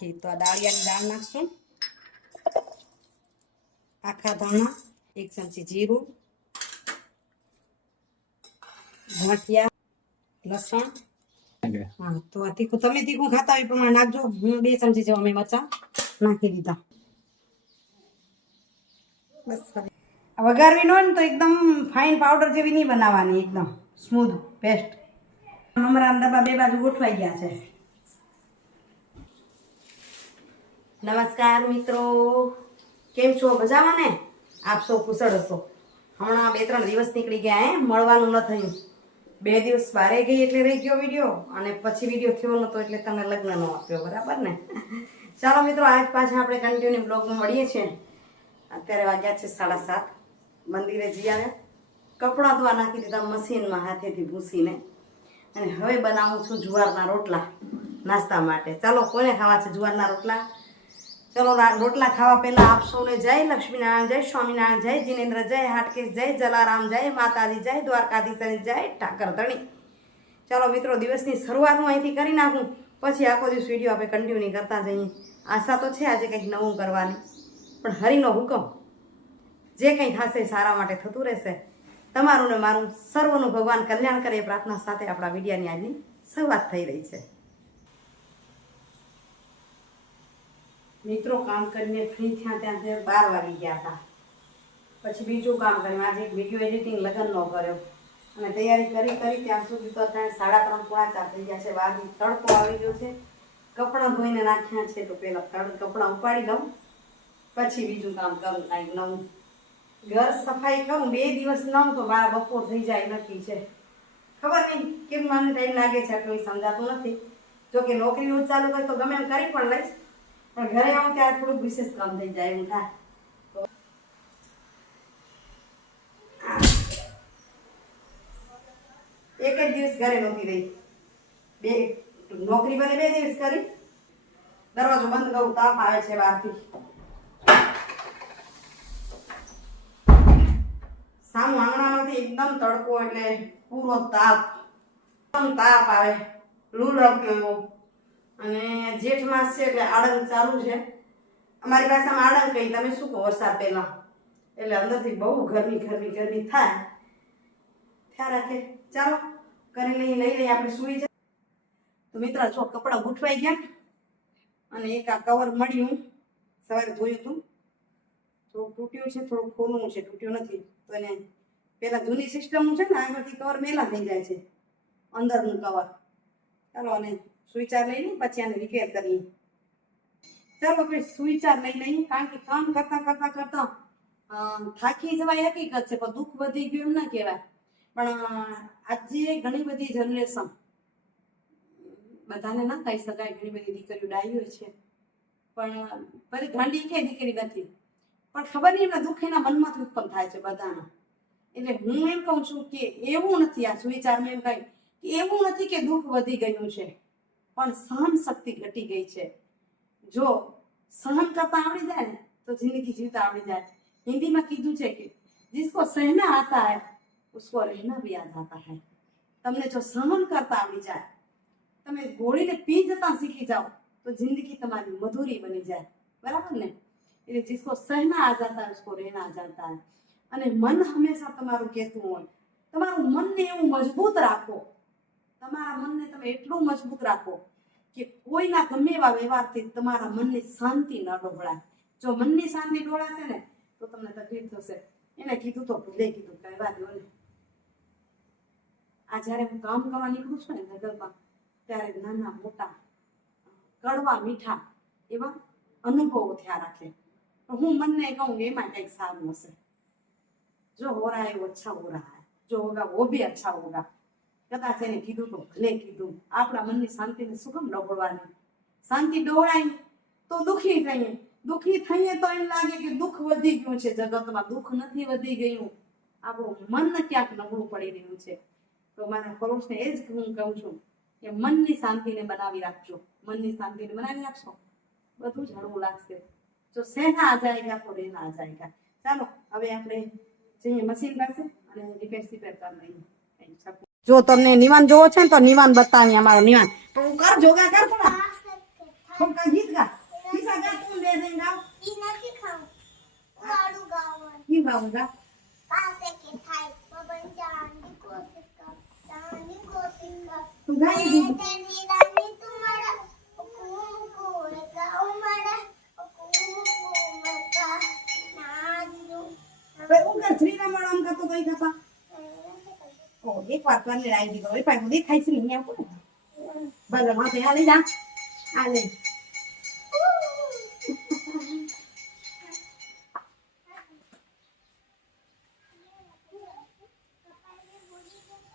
તો આ દાળિયાની દાળ નાખશું. આખા ધાણા એક ચમચી જીરું ગાંઠિયા લસણ. હા તો આ તીખું તમે તીખું ખાતા હોય પ્રમાણે નાખજો. હું બે ચમચી જેવા મેં મરચાં નાખી દીધા. બસ વઘારવી ન હોય ને તો એકદમ ફાઇન પાવડર જેવી નહીં બનાવવાની એકદમ સ્મૂધ પેસ્ટ મમરાના ડબ્બા બે બાજુ ગોઠવાઈ ગયા છે. નમસ્કાર મિત્રો. કેમ છો? મજામાં ને? આપ સૌ કુશળ હશો. હમણાં બે ત્રણ દિવસ નીકળી ગયા હે, મળવાનું ન થયું. બે દિવસ બારે ગઈ એટલે રહી ગયો વીડિયો, અને પછી વીડિયો થયો નતો એટલે તમને લગ્ન નો આપ્યો, બરાબર ને? ચાલો મિત્રો, આજ પાછા આપણે કન્ટિન્યુ બ્લોગમાં મળીએ છીએ. અત્યારે વાગ્યા છે સાડા સાત. મંદિરે જઈ આવ્યા. કપડાં ધોવા નાખી દીધા, મશીનમાં હાથેથી ભૂસીને. અને હવે બનાવું છું જુવારના રોટલા નાસ્તા માટે. ચાલો, કોને ખાવા છે જુવારના રોટલા? ચલો રોટલા ખાવા પહેલાં આપ સૌને જય લક્ષ્મીનારાયણ, જય સ્વામિનારાયણ, જય જીનેન્દ્ર, જય હાટકેશ, જય જલારામ, જય માતાજી, જય દ્વારકાધીશ જય ઠાકર ધણી ચાલો મિત્રો, દિવસની શરૂઆત હું અહીંથી કરી નાખું. પછી આખો દિવસ વીડિયો આપણે કન્ટિન્યુ કરતા જઈએ. આશા તો છે આજે કંઈક નવું કરવાની. પણ હરિનો હુકમ જે કંઈ થશે સારા માટે થતું રહેશે. તમારું ને મારું સર્વનું ભગવાન કલ્યાણ કરે એ પ્રાર્થના સાથે આપણા વિડીયાની આજની શરૂઆત થઈ રહી છે. મિત્રો કામ કરીને ફ્રી થયા ત્યાં બાર વાગી ગયા હતા. પછી બીજું કામ કર્યું. આજે એક વીડિયો એડિટિંગ લગ્નનો કર્યો. અને તૈયારી કરી કરી ત્યાં સુધી તો અત્યારે સાડા ત્રણ પોણા ચાર થઈ ગયા છે. વાગી તડકો આવી ગયો છે. કપડાં ધોઈને નાખ્યા છે તો પહેલાં તડ, કપડાં ઉપાડી લઉં. પછી બીજું કામ કરું, કાંઈક નવું. ઘર સફાઈ કરું. બે દિવસ નવું તો મારા બપોર થઈ જાય નક્કી છે. ખબર નહીં કેમ મને ટાઈમ લાગે છે આટલું ઈ સમજાતું નથી. જોકે નોકરી રોજ ચાલુ કરી તો ગમે એમ કરી પણ લઈશ. પણ ઘરે આવું ત્યારે થોડુંક વિશેષ કામ થઈ જાય એવું થાય. એક જ દિવસ ઘરે નહોતી રહી. બે નોકરી બને બે દિવસ કરી. દરવાજો બંધ કરું તાપ આવે છે બહારથી. સામું આંગણામાંથી એકદમ તડકો એટલે પૂરો તાપ. એકદમ તાપ આવે. લૂ લડકે એવો અને જેઠ માસ છે એટલે આડંગ ચાલુ છે. અમારી ભાષામાં આડંગ કહી તમે શું કહો વરસાદ પહેલાં? એટલે અંદરથી બહુ ગરમી ગરમી ગરમી થાય. થયા રાખે. ચાલો, કરી લઈ લઈ લઈ આપણે સુઈ જાય. તો મિત્ર, જો કપડાં ગૂંઠવાઈ ગયા અને એક આ કવર મળ્યું. સવારે ધોયું હતું થોડું તૂટ્યું છે થોડું ખોલવું છે, તૂટ્યું નથી. તો એને પહેલાં જૂની સિસ્ટમનું છે ને, આગળથી કવર મેલા થઈ જાય છે. અંદરનું કવર. ચાલો, અને સુઈચાર લઈ લઈએ પછી આને રિપેર કરીએ ચાલો આપણે સુઈચાર લઈ લઈએ, કારણ કે કામ કરતા કરતા કરતા થાકી જવાય હકીકત છે, પણ દુઃખ વધી ગયું એમ ના કહેવાય. પણ આજે ઘણી બધી જનરેશન બધાને ના કહી શકાય ઘણી બધી દીકરીઓ ડાયો છે. પણ, ભલે ગાંડી કે દીકરી નથી, પણ ખબર નહીં એમના દુઃખ એના મનમાંથી ઉત્પન્ન થાય છે બધાના. એટલે હું એમ કહું છું કે એવું નથી આ સુવિચારમાં એમ કહી કે એવું નથી કે દુઃખ વધી ગયું છે. પણ સહન શક્તિ ઘટી ગઈ છે. જો સહન કરતા આવડી જાય ને, તો જિંદગી જીવતા આવડી જાય. હિન્દીમાં કીધું છે કે જીસકો સહેના આતા હૈ ઉસકો રહેના બી યાદ આતા હૈ તમને જો સહન કરતા આવડી જાય, તમે ગોળીને પી જતા શીખી જાઓ, તો જિંદગી તમારી મધુરી બની જાય. બરાબર ને? એટલે જિસકો સહના આ જાતા હૈ ઉસકો રહેના આ જાતા હૈ અને મન હંમેશા તમારું કહેતું હોય. તમારું મનને એવું મજબૂત રાખો. તમારા મનને તમે એટલું મજબૂત રાખો કે કોઈના ગમે એવા વ્યવહારથી તમારા મનને શાંતિ ન ડોળાય જો મનની શાંતિ ડોળાશે ને, તો તમને તકલીફ થશે. એને કીધું તો ભૂલે કીધું, કહેવા દો ને. આ જ્યારે હું કામ કરવા નીકળું છું ને નગરમાં, ત્યારે નાના મોટા, કડવા મીઠા એવા અનુભવો થયા રાખે. હું મનને કહું એમાં કંઈક સારું હશે. જો હોરા રહા હે અચ્છા હો. જો હોગા, વો ભી અચ્છા હોગા. કદાચ એને કીધું તો ભલે કીધું. આપણા મનની શાંતિને કેમ ડહોળવાની શાંતિ ડહોળાય તો દુઃખી થઈએ. દુઃખી થઈએ તો એમ લાગે કે દુઃખ વધી ગયું છે, જગતમાં દુઃખ નથી વધી ગયું. આપણું મન ક્યાંક નબળું પડી રહ્યું છે. તો મારા પરોશને એ જ હું કહું છું કે મનની શાંતિને બનાવી રાખજો. મનની શાંતિને બનાવી રાખશો? બધું હળવું લાગશે. જો સેના આ જાયગા તો રેના આ જાયગા. ચાલો, હવે આપણે જઈએ મશીન પાસે અને રિપેર સિપેર કરી લઈએ. જો તમને નિવાન જોવો છે ને તો નિવાન બતાવીએ અમારો નિવાન. પણ કર જોગા કર થોડા ખૂબ કા ગીત ગા કિસ્સા ગા તું બે દઈને ગાવ ઈ નથી ખાવું. લાડુ ગાવાનું. કી ગાવું ગા. પાસે કે થાય. બબન જાની કોશિશ કર. જાની કોશિશ કર. તું ગાઈ મેં દીધું? તેની રાની તુમારા કુમ કુમ ગાઉ મારા કુમ કુમ કા નાજુ. હવે હું કર શ્રીરામ વાળો આમ કરતો કઈ કપા ઓ એક વાર કરી આવી દીધો એ પાછું દેખાય છે ને અહીંયા ઉપર ભલે માથે આ લઈ જા આ લઈ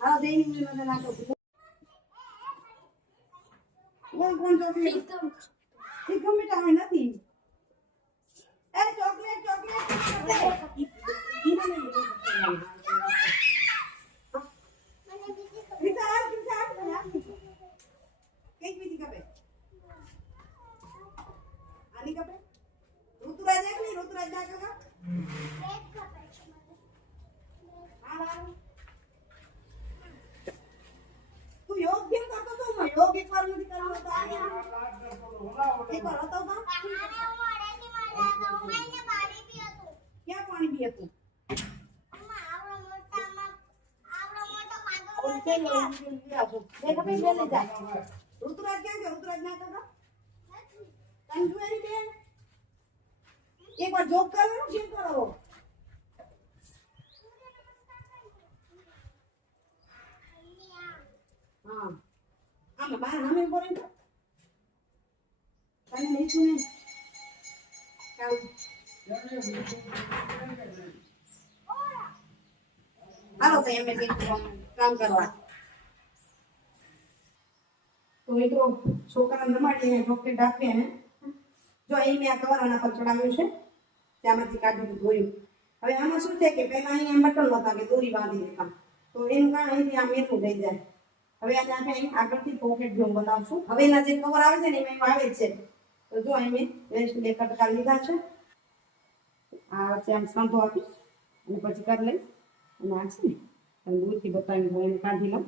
હા દેવી મને મને નાખો કોણ કોણ ચોકલેટ એ ગમે તે આવે નથી એ ચોકલેટ ચોકલેટ ચોકલેટ ઈ મને નહીં. મને બીજી ખબર Bisa, bisa, bisa. કઈ બીજી કપે. આની કપે? ઋતુરાજ એક નહીં ઋતુરાજ ના કાકા આ વાળું. તું યોગ કેમ કરતો. તો હું યોગ એક વાર નથી કરવો તો આ એક વાર હતો તો ક્યાં પાણી પીએ તું અમ્મા આવડો મોટામાં આવડો મોટો પાગો ઓલું છે ને, ઓલું છે ને, લઈ આવજો. બે કપે લઈ જાય ઋતુરાજ ક્યાં છે ઋતુરાજ ના કરો કંજુએરી બેન? એક વાર કરો કરવાનું છે કરો. હા. આમાં બાર હામે ઊભો તો તને નહીં. સુને હાલો, તો એમ કામ કરવા. તો મિત્રો છોકરાને રમાડીને ચોકલેટ આપીએ ને, જો અહીં મેં આ કવર આના પર ચડાવ્યું છે ત્યાંમાંથી દીધું ધોયું હવે આમાં શું છે કે પહેલાં અહીંયા બટન હતા કે દોરી બાંધી દેતા તો એનું કારણ અહીંથી આ મેથું થઈ જાય. હવે આજે આપણે અહીં આગળથી પોકેટ જેવું બનાવશું. હવે એના જે કવર આવે છે ને, એમાં આવે છે. તો જો અહીં મેં વેસ્ટ બે કટકા લીધા છે. આ વચ્ચે આમ સાંધો આપીશ અને પછી કરી લઈશ. અને આ છે ને, તમે એને કાઢી લઉં.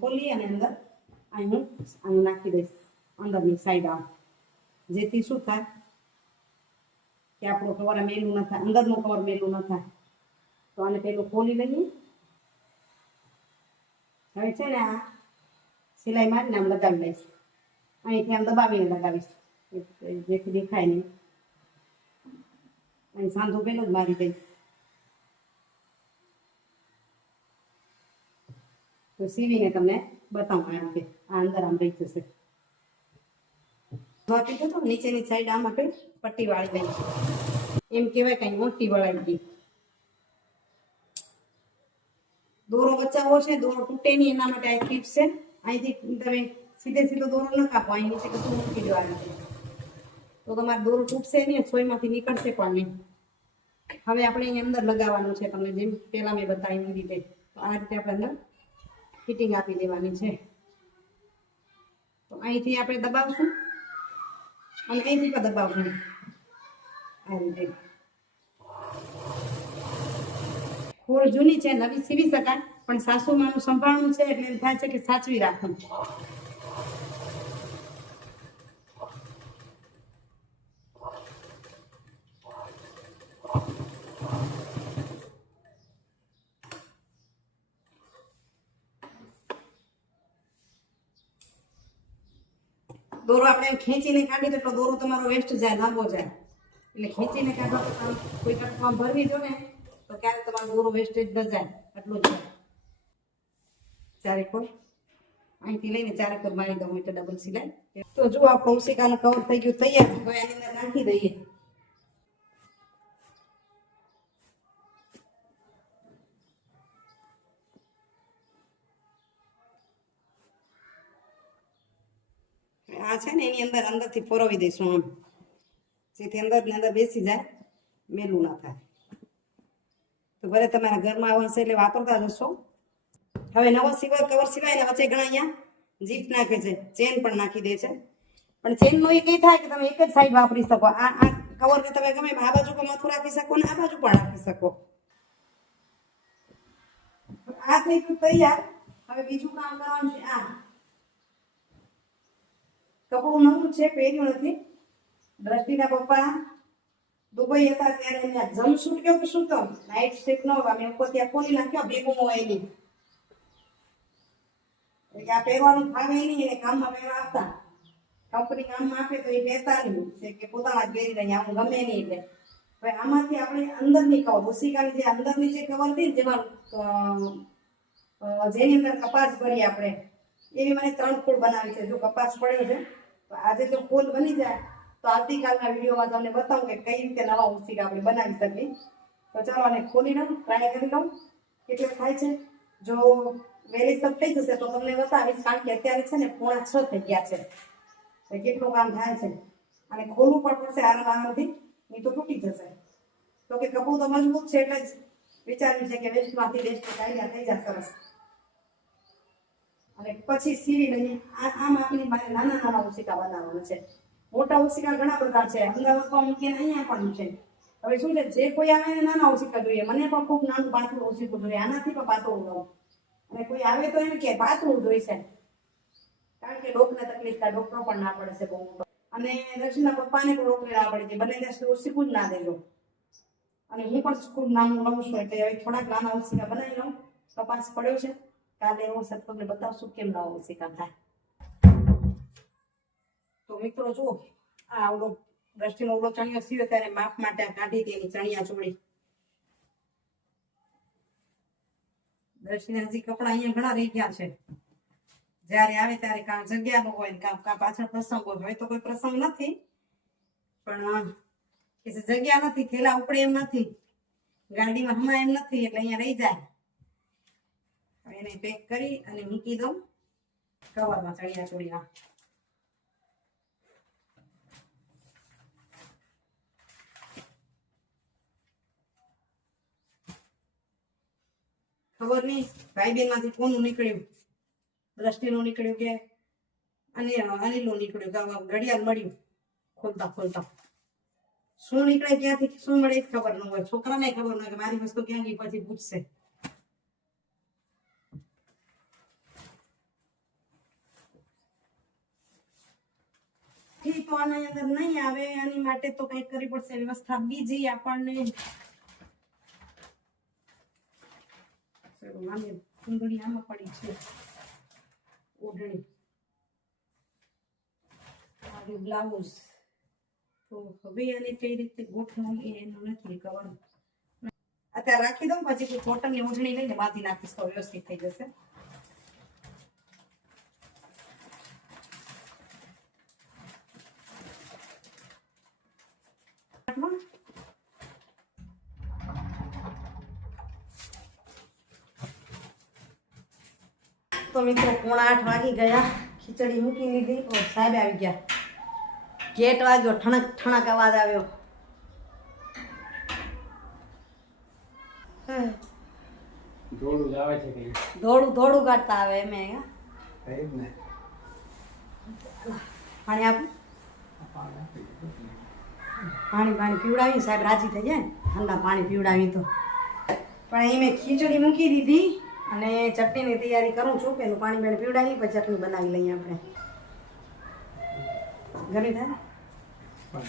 ખોલી અને અંદર. અહીં હું, અહીં નાખી દઈશ. અંદરની સાઈડ આમ. જેથી શું થાય? કે આપણું કવર મેલું ન થાય. અંદરનું કવર મેલું ન થાય. તો આને પેલું ખોલી લઈએ. હવે છે ને આ સિલાઈ મારીને આમ લગાવી લઈશ. અહીંથી આમ દબાવીને લગાવીશ. જેથી દેખાય નહીં. અહીં સાંધો પેલું જ મારી દઈશ. તો સીવીને તમને બતાવું આ રીતે આ અંદર આમ રહી જશે. આપી દો નીચેની સાઈડ આમ આપણે પટ્ટી વાળી દઈએ એમ કહેવાય કઈ મોટી વળાવી દી દોરો બચાવવો છે, દોરો તૂટે નહીં, એના માટે આ ટીપ્સ છે. અહીંથી તમે સીધે સીધો દોરો ન કાપો, અહીં નીચે કશું મૂકી દો તો તમારે દોરો તૂટશે નહીં સોયમાંથી નીકળશે પણ નહીં. હવે આપણે એની અંદર લગાવવાનું છે, તમને જેમ પહેલાં મેં બતાવી રીતે. તો આ રીતે આપણે અંદર ફિટિંગ આપી દેવાની છે. તો અહીંથી આપણે દબાવશું. અને અહીંથી પણ દબાવશું. આ રીતે. ખોળ જૂની છે, નવી સીવી શકાય, પણ સાસુમાનું સંભાળવું છે એટલે એમ થાય છે કે સાચવી રાખવું. દોરો આપણે એમ ખેંચીને કાઢી તો દોરો તમારો વેસ્ટ જાય, લાંબો જાય. એટલે ખેંચીને કાઢો તો આમ કોઈ કટકામાં ભરવી જો ને તો ક્યારે તમારો દોરો વેસ્ટેજ ન જાય એટલું જ જાય. ચારે કોર અહીંથી લઈને ચારે કોર મારી દઉં એટલે ડબલ સિલાઈ. તો જો આ ઉસિકાનું કવર થઈ ગયું, તૈયાર. તો એની અંદર નાખી દઈએ. આ છે ને એની અંદર અંદરથી ફોરવી દઈશું આમ. જેથી અંદર ને અંદર બેસી જાય, મેલું ના થાય. તો ભલે તમારા ઘરમાં આવશે એટલે વાપરતા જશો હવે નવો સિવાય કવર સિવાય ને વચ્ચે ઘણા અહીંયા જીપ નાખે છે, ચેન પણ નાખી દે છે. પણ ચેનનું એ કંઈ થાય કે તમે એક જ સાઈડ વાપરી શકો. આ આ કવરને તમે ગમે આ બાજુ પણ મથું રાખી શકો ને આ બાજુ પણ રાખી શકો. આ થઈ ગયું તૈયાર. હવે બીજું કામ કરવાનું છે આ. કપડું નવું છે, પહેર્યું નથી. દ્રષ્ટિના પપ્પા, દુબઈ હતા ત્યારે એમને જમ શૂટ કેવું શું તો? નાઇટ સ્ટેપ નો, અમે ઉપર ત્યાં ખોલી નાખ્યો, ભેગું હોય એની એટલે આ પહેરવાનું ફાવે નહીં, એને કામમાં પહેરવા આપતા. કંપની કામમાં આપે તો એ પહેરતા નહીં કે પોતાના પહેરી રહ્યા આમ ગમે નહીં એટલે. હવે આમાંથી આપણે અંદરની કવર ઓશિકાની જે અંદરની જે કવર હતી જેમાં જેની અંદર કપાસ ભરી આપણે, એવી મને ત્રણ ફૂડ બનાવી છે, જો કપાસ પડ્યો છે. આજે જો ફૂલ બની જાય, તો આવતીકાલના વિડીયોમાં તમને બતાવું કે કઈ રીતે નવા ઉસીક આપણે બનાવી શકીએ. તો ચાલો આને ખોલી લઉં ટ્રાય કરી લઉં. કેટલું થાય છે? જો વહેલી તક થઈ જશે તો તમને બતાવીશ, કારણ કે અત્યારે છે ને પોણા છ થઈ ગયા છે. કેટલું કામ થાય છે? અને ખોલવું પણ પડશે આરામ આરામથી નહીં તો તૂટી જશે. તો કે કપડું તો મજબૂત છે એટલે જ વિચાર્યું છે કે વેસ્ટમાંથી બેસ્ટ કાયદા થઈ જાય સરસ. અને પછી સીવી લઈએ. આમ આપણી પાસે નાના નાના ઓશિકા બનાવવાના છે. મોટા ઉશિકા ઘણા બધા છે. અમદાવાદમાં મૂકીને અહીંયા પણ છે. હવે શું છે? જે કોઈ આવે એને નાના ઉશિકા જોઈએ. મને પણ ખૂબ નાનું પાતળું ઓશિકું જોઈએ. આનાથી પણ પાતળું લઉં અને કોઈ આવે તો એમ કે પાતળું જોઈશે કારણ કે ડોકને તકલીફ થાય. ડોકનો પણ ના પડે છે બહુ મોટો. અને દક્ષિણના પપ્પાને પણ ડોકને ના પડે છે બંને ઓશિકું જ ના દેજો. અને હું પણ ખૂબ નાનું લઉં છું. એટલે હવે થોડાક નાના ઓશિકા બનાવી લઉં. કપાસ પડ્યો છે. કાલે હું તમને બતાવશું કેમ નવા ઓશિકા થાય તો મિત્રો જો આ આવડો દ્રષ્ટિનો ઓળો ચણિયો સીવે ત્યારે માપ માટે કાઢી હતી એની ચણિયા ચોળી દ્રષ્ટિને હજી કપડા અહીંયા ઘણા રહી ગયા છે જ્યારે આવે ત્યારે કાં જગ્યા ન હોય કાં કાં પાછળ પ્રસંગ હોય હવે તો કોઈ પ્રસંગ નથી પણ જગ્યા નથી થેલા ઉપડે એમ નથી ગાડીમાં હમણાં એમ નથી એટલે અહીંયા રહી જાય એને પેક કરી અને મૂકી દઉં. કવરમાં ચણિયા ચોળીના. ખબર નહીં ભાઈ બેનમાંથી કોનું નીકળ્યું? દ્રષ્ટિનું નીકળ્યું કે અને અનિલનું નીકળ્યું ઘડિયાળ મળ્યું? ખોલતા ખોલતા. શું નીકળે ક્યાંથી, શું મળે ખબર ન હોય. છોકરાને ખબર ન હોય કે મારી વસ્તુ ક્યાં ગઈ પછી પૂછશે. તો આના અંદર નહીં આવે એની માટે તો કંઈક કરવી પડશે વ્યવસ્થા. બીજી આપણને આમાં પડી છે. ઓઢણી. આવી બ્લાઉઝ. તો હવે આને કઈ રીતે ગોઠવવું એનું નથી ખબર અત્યારે રાખી દઉં, પછી કોટનની ઓઢણી લઈને બાંધી નાખીશ તો વ્યવસ્થિત થઈ જશે. તો મિત્રો પોણા આઠ વાગી ગયા. ખીચડી મૂકી લીધી. ઓ સાહેબ આવી ગયા. ગેટ વાગ્યો. ઠણક ઠણક અવાજ આવ્યો. હે, દોડું જ આવે છે કઈ ધોળું ધોળું કાઢતા આવે એમ હે? કઈ જ ને પાણી પાણી પીવડાવી સાહેબ રાજી થઈ જાય ઠંડા પાણી પીવડાવી તો. પણ અહીં મેં ખીચડી મૂકી દીધી અને ચટણીની તૈયારી કરું છું પેલું પાણી બેણી પીવડાવી પછી ચટણી બનાવી લઈએ આપણે. ગમી થાય?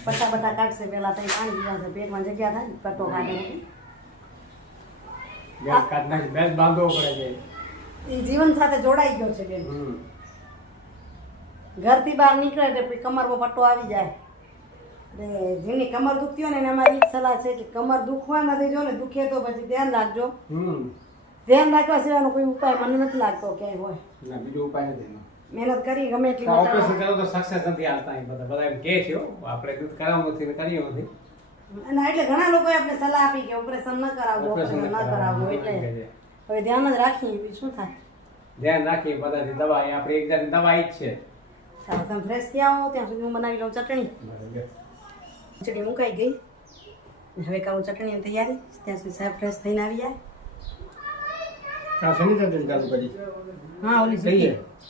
પત્તા બત્તા કાઢશે પેલા ત્યાં પાણી પીવાશે પેટમાં જગ્યા થાય કટો કાઢે એ જીવન સાથે જોડાઈ ગયો છે બેન. ઘરથી બહાર નીકળે એટલે પછી કમરમાં પટ્ટો આવી જાય. એટલે જેની કમર દુખતી હોય ને એને અમારી સલાહ છે કે કમર દુખવા ના દેજો ને દુખે તો પછી ધ્યાન રાખજો. ધ્યાન રાખવા સિવાયનો કોઈ ઉપાય મને નથી લાગતો ક્યાંય હોય. ના બીજો ઉપાય નથી. મહેનત કરી ગમે એટલી ઓપરેશન કરો તો સક્સેસ નથી આવતા એમ બધા. બધા એમ કહે છે આપણે દૂધ કરાવવું નથી કરીએ નથી. અને એટલે ઘણા લોકોએ આપણે સલાહ આપી કે ઓપરેશન ન કરાવજો ઓપરેશન ન કરાવવું એટલે. હવે ધ્યાન જ રાખીએ બીજું શું થાય? ધ્યાન રાખીએ બધાથી. દવા આપણે એક જાતની દવા જ છે. ફ્રેશ થયા હો ત્યાં સુધી હું બનાવી લઉં ચટણી. ખીચડી મુકાઈ ગઈ. હવે કાઉ ચટણી તૈયારી ત્યાં સુધી સાહેબ ફ્રેશ થઈને આવી જાય. આ શેની ચટણી ચાલુ કરી હા ઓલી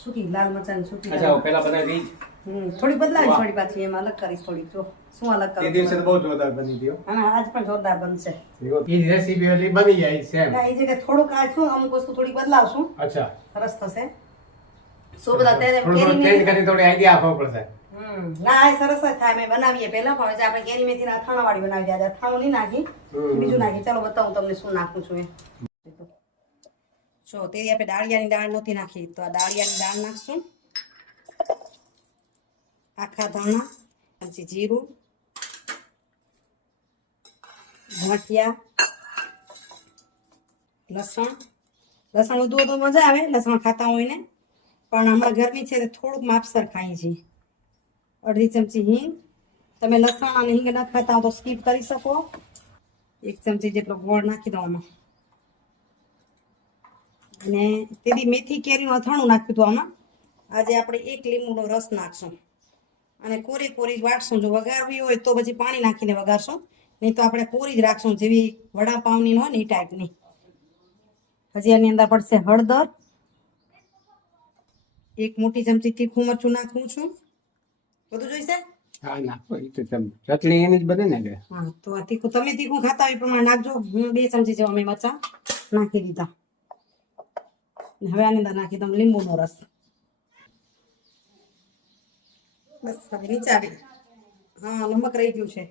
સૂકી. લાલ મરચાંની સૂકી. અચ્છા પેલા બનાવી દઈ થોડી બદલાવી થોડી પાછી એમાં અલગ કરીશ થોડી જો. શું અલગ તે કરું દિવસે તો બહુ જોરદાર બની હતી અને આજ પણ જોરદાર બનશે. એ રેસીપી બની જાય સેમ ના, એ જગ્યાએ થોડુંક આ શું અમુક વસ્તુ થોડી બદલાવશું. અચ્છા. સરસ થશે. બધા થોડું થોડી આઈડિયા આપવો પડશે. ના સરસ જ થાય. મેં બનાવીએ પહેલા પણ. આજે આપણે કેરી મેથી અથાણા વાળી બનાવી આજે અથાણું નહીં નાખી. બીજું નાખી. ચાલો બતાવું તમને શું નાખું છું એ. જો તે આપણે દાળિયાની દાળ નહોતી નાખી. તો આ દાળિયાની દાળ નાખશું. આખા ધાણા પછી જીરું ગાંઠિયા લસણ. લસણ વધુ વધુ મજા આવે. લસણ ખાતા હોય ને. પણ હમણાં ગરમી છે તો થોડુંક માપસર ખાઈએ છીએ. અડધી ચમચી હિંગ. તમે લસણ અને હિંગ ન ખાતા તો સ્કીપ કરી શકો. એક ચમચી જેટલો ગોળ નાખી દો આમાં. અને તેની મેથી કેરીનું અથાણું નાખ્યું હતું આમાં. આજે આપણે એક લીંબુનો રસ નાખશું. અને કોરી કોરી જ વાટશું. જો વઘારવી હોય તો પછી પાણી નાખીને વઘારશું. નહીં તો આપણે કોરી જ રાખશું, જેવી વડાપાવની હોય ને એ ટાઈપની. હજી આની અંદર પડશે હળદર. એક મોટી ચમચી તીખું મરચું નાખું છું. બધું જોઈશે? હા નાખો એ તો તમે ચટણી એની જ બને ને કે. હા તો આ તીખું તમે તીખું ખાતા હોય પ્રમાણે નાખજો. હું બે ચમચી જેવા મેં મરચાં નાખી દીધા. હવે આની અંદર નાખી દઉં લીંબુનો રસ. બસ હવે નીચાવી. હા નમક રહી ગયું છે.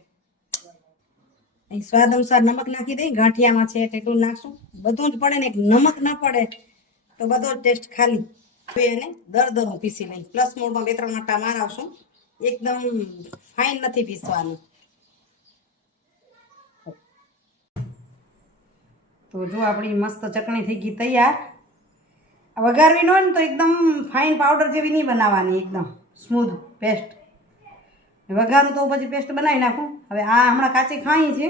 અહીં સ્વાદ અનુસાર નમક નાખી દઈ. ગાંઠિયામાં છે તેટલું નાખશું. બધું જ પડે ને એક નમક ના પડે તો બધો ટેસ્ટ ખાલી. હવે એને દર દર પીસી લઈ. પ્લસ મોડમાં બે ત્રણ આટા મારાવશું એકદમ ફાઇન નથી પીસવાનું. તો જો આપણી મસ્ત ચટણી થઈ ગઈ તૈયાર. વઘારવી ન હોય ને તો એકદમ ફાઇન પાવડર જેવી નહીં બનાવવાની, એકદમ સ્મૂધ પેસ્ટ વઘારું તો પછી પેસ્ટ બનાવી નાખું. હવે આ હમણાં કાચી ખાઈ છે.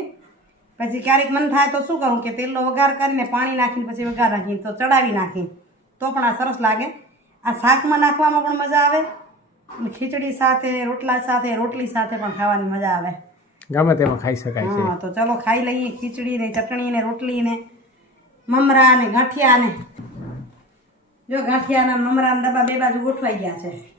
પછી ક્યારેક મન થાય તો શું કરું કે તેલનો વઘાર કરીને પાણી નાખીને પછી વઘાર નાખીને તો ચડાવી નાખી તો પણ આ સરસ લાગે. આ શાકમાં નાખવામાં પણ મજા આવે. ખીચડી સાથે રોટલા સાથે રોટલી સાથે પણ ખાવાની મજા આવે. ગમે તેમાં ખાઈ શકાય છે. હા તો ચલો ખાઈ લઈએ ખીચડી ને ચટણી ને રોટલી ને મમરા ને ગાંઠિયા ને જો ગાંઠિયાના મમરા ડબ્બા બે બાજુ ગોઠવાઈ ગયા છે.